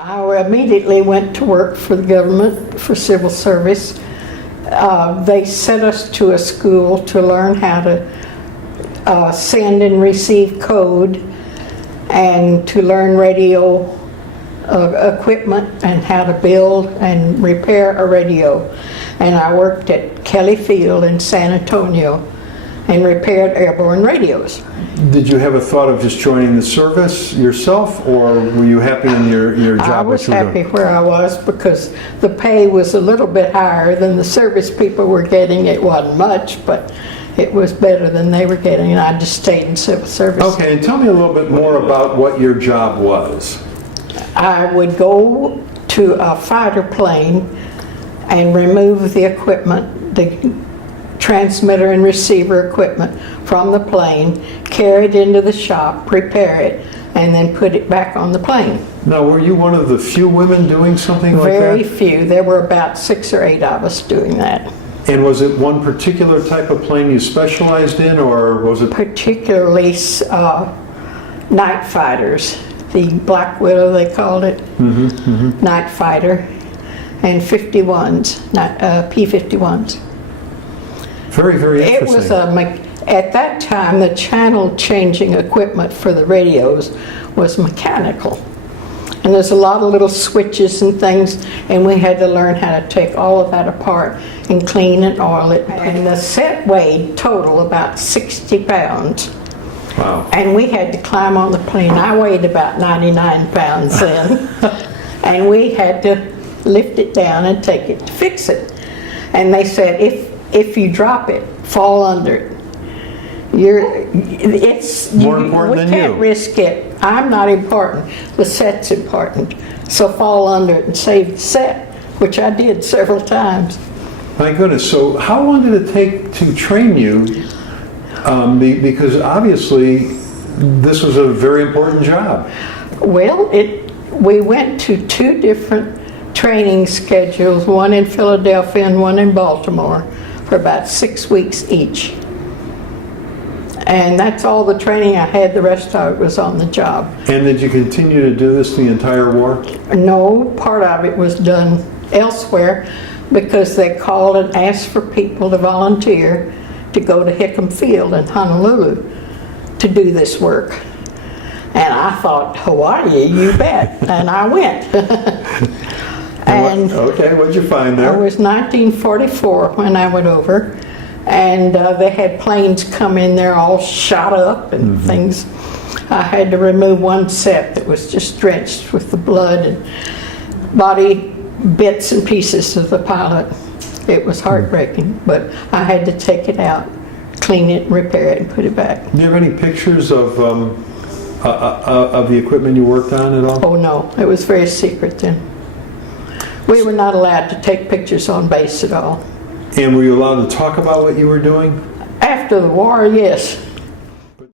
I immediately went to work for the government for civil service. They sent us to a school to learn how to send and receive code and to learn radio equipment and how to build and repair a radio. And I worked at Kelly Field in San Antonio and repaired airborne radios. Did you have a thought of just joining the service yourself, or were you happy in your job? I was happy where I was because the pay was a little bit higher than the service people were getting. It wasn't much, but it was better than they were getting, and I just stayed in civil service. Okay, and tell me a little bit more about what your job was. I would go to a fighter plane and remove the equipment, the transmitter and receiver equipment from the plane, carry it into the shop, repair it, and then put it back on the plane. Now, were you one of the few women doing something like that? Very few. There were about 6 or 8 of us doing that. And was it one particular type of plane you specialized in, or was it? Particularly night fighters. The Black Widow, they called it, night fighter, and 51s, P-51s. Very, very interesting. It was at that time, the channel changing equipment for the radios was mechanical. And there's a lot of little switches and things, and we had to learn how to take all of that apart and clean and oil it. And the set weighed total about 60 pounds. Wow. And we had to climb on the plane. I weighed about 99 pounds then. And we had to lift it down and take it to fix it. And they said, if you drop it, fall under it. More important than you. We can't risk it. I'm not important. The set's important. So fall under it and save the set, which I did several times. My goodness. So how long did it take to train you? Because obviously this was a very important job. Well, we went to 2 different training schedules, one in Philadelphia and one in Baltimore, for about 6 weeks each. And that's all the training I had. The rest of it was on the job. And did you continue to do this the entire war? No, part of it was done elsewhere because they called and asked for people to volunteer to go to Hickam Field in Honolulu to do this work. And I thought, Hawaii, you bet. And I went. Okay, what'd you find there? It was 1944 when I went over. And they had planes come in there all shot up and things. I had to remove one set that was just drenched with the blood and body bits and pieces of the pilot. It was heartbreaking, but I had to take it out, clean it, repair it, and put it back. Do you have any pictures of the equipment you worked on at all? Oh no, it was very secret then. We were not allowed to take pictures on base at all. And were you allowed to talk about what you were doing? After the war, yes.